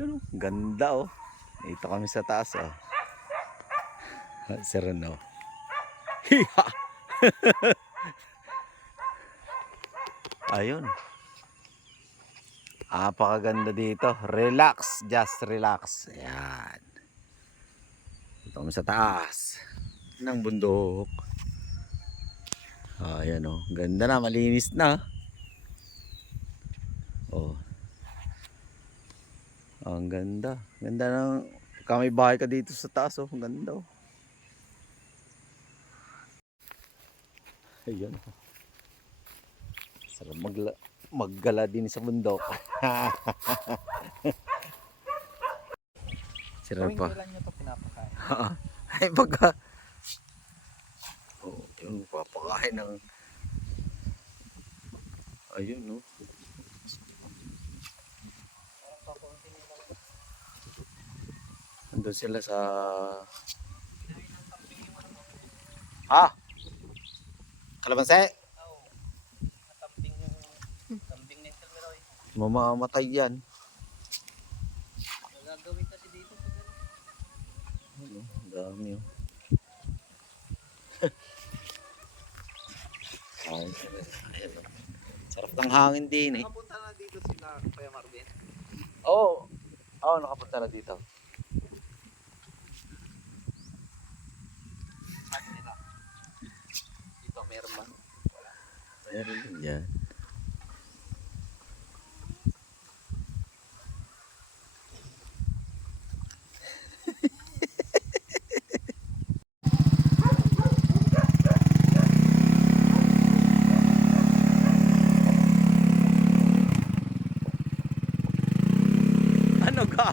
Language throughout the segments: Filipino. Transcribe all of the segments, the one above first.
Yun oh, ganda oh. Dito kami sa taas oh. Sir no. Hiha! Ayun. Apakaganda dito. Relax, just relax. Ayan. Dito kami sa taas ng bundok. Ayan oh, ganda na, malinis na. Oh. Ang ganda. Ganda ng kami bahay ka dito sa taas oh. Ang ganda oh. Ayan. Sarap maggala din sa bundok. Sarap pa. Kailan nyo ito pinapakain? Ay baga. Oh, yung papakain ng ayun no. Andun sila sa kalamansi. Kambing ni Silmeroy. Mamamatay yan. Gagawin kasi dito. Ano, dami oh. Ayun, oh. Sarap ng hangin din eh. Nakapunta na dito sila Kuya Marvin. Oo. Oo, nakapunta na dito. Sabi nila. Dito meron ba? Meron din yan. Ano ka?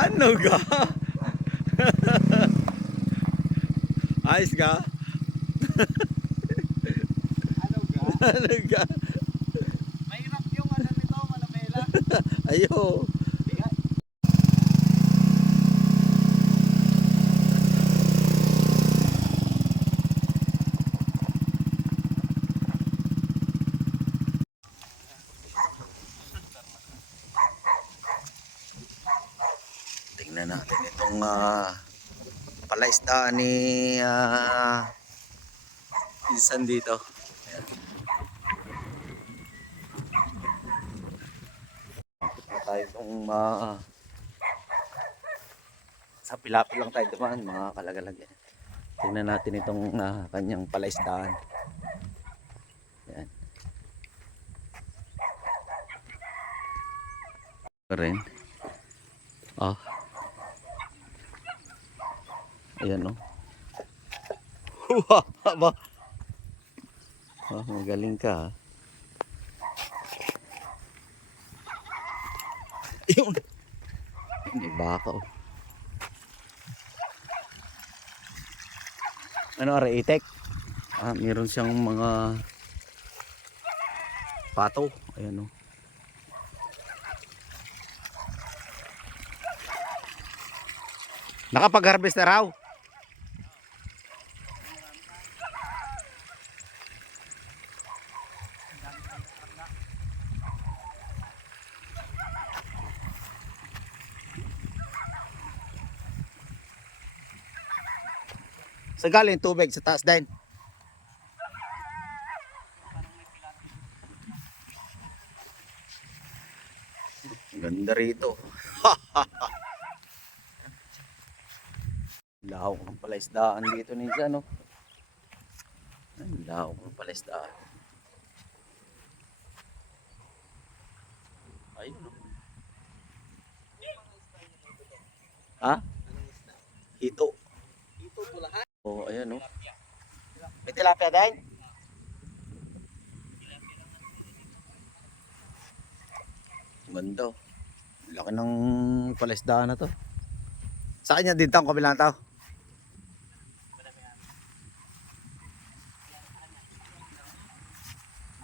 Ano ka? Ayos ka? Ano ga? Ano ka? Mahirap yung ano nito, Manamela. Ayo. Tingnan natin itong palaisdaan ni pinsan dito. Ayan. Tayo itong sa pilapil lang tayo dumaan mga kalagalag. Tingnan natin itong kanyang palaisdaan. Ayan. Rin. Ah. Ayan no. Ba. Magaling ka ha. Yung may baka oh. Ano ara itek? Meron siyang mga pato. Ayan oh. Nakapag-harvest na raw. Sa galing tubig sa taas din. Ganda rito. Lahok ng palaisdaan dito minsan no. Lahok ng palaisdaan. Ayun no. Ha? Hito. Dito bulahan. Oh, ayan no. May tilapia din? Ganda. Laki ng palaisdaan na to. Sa kanya din tao, kabilang tao.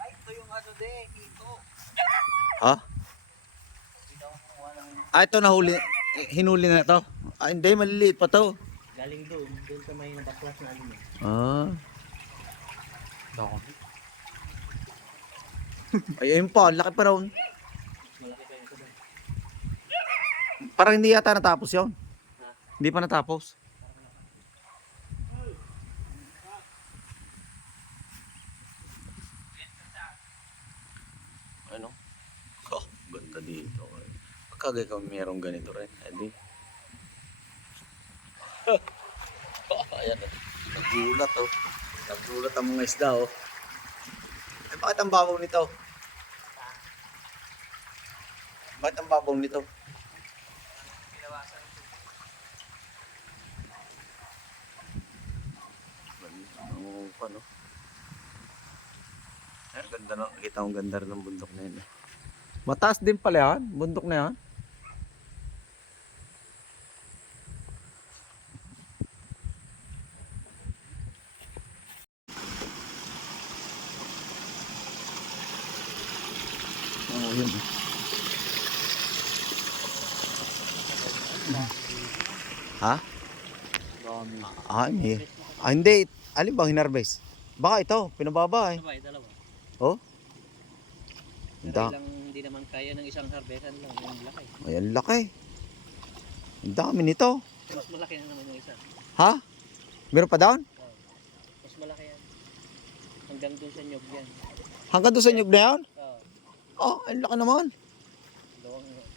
Ay, ito yung ano din, ito. Ha? Ito nahuli. Hinuli na to. Hindi, maliliit pa to. Galing doon sa may nabaklas na ano. Dako. Ay, ayun pa, laki pa raw. Malaki pa yung doon. Parang hindi yata natapos yun. Hindi pa natapos. Ano? Oh, ganda dito. Pagkagay ka mayroong ganito rin. Edi. Ayan. Nagulat oh. Nagulat ang mga isda oh. Eh, bakit ang babaw nito? Bakit ang babaw nito? Ang ano? Ay, ganda na. Kita ang ganda rin ng bundok na yun. Mataas din pala yan. Bundok na yan. Oo, yun. Ha? Dami. May. Hindi. Alin bang hinarvest? Baka ito, pinababa eh. Ano ba, dalawa? Oh? Pero lang hindi naman kaya ng isang harvestan lang, yung laki. Ayan, laki. Ang dami nito. Mas malaki na naman yung isa. Ha? Meron pa down? Mas malaki yan. Hanggang doon sa nyog yan. Hanggang doon sa nyug na yan? Oo. Oh, ang laki naman. Dalawang yun.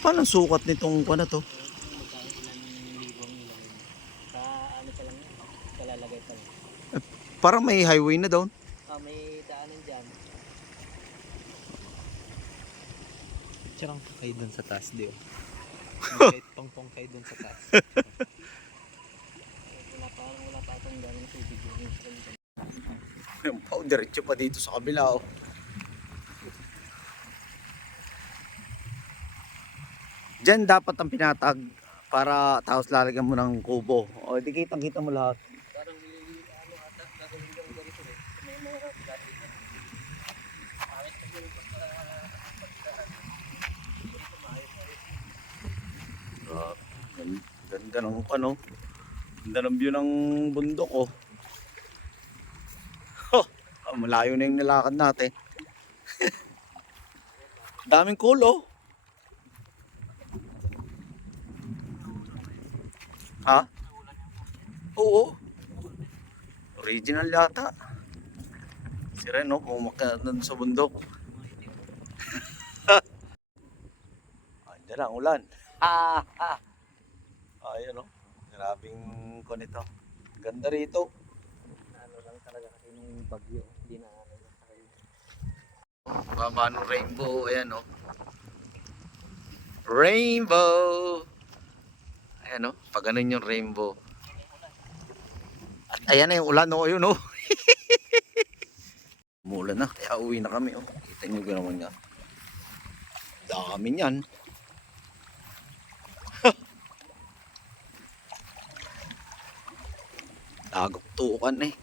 Paano ang sukat nitong kuha na to? Magkano ilang libong ilang yun. Sa ano pa lang yan. Kalalagay pa lang. Parang may highway na doon. May daanan dyan. Tsarang kayo dun sa taas, di o. May tongtong kayo dun sa taas. Wala pa atong ganang tubig yung sa kanila. Yung pao, diretso pa dito sa kabila oh. Diyan dapat ang pinatag para tapos lalagyan mo ng kubo. O di kitang kita mo lahat. Parang ano ata, gagawin yung ganito eh. May mga gagawin na. Pangit na yun para pagdaan. Dito maayos na rin. Ganda ng ano. Ganda ng view ng bundok oh. Malayo na yung nilakad natin. Daming kulo. Ha? Oo. Original yata. Si Reno, pumakyat na sa bundok. Andiyan lang, ulan. Ayan o. Grabing ko nito. Ganda rito. Ano lang talaga kasi nung bagyo. Hindi na ano lang tayo. Baba ng rainbow. Ayan o. Rainbow. Ayan o. Pag ganun yung rainbow. At ayan na yung ulan o. Ayun o. Umulan na. Kaya uwi na kami o. Kita nyo naman nga. Dami niyan. Agok tukan eh.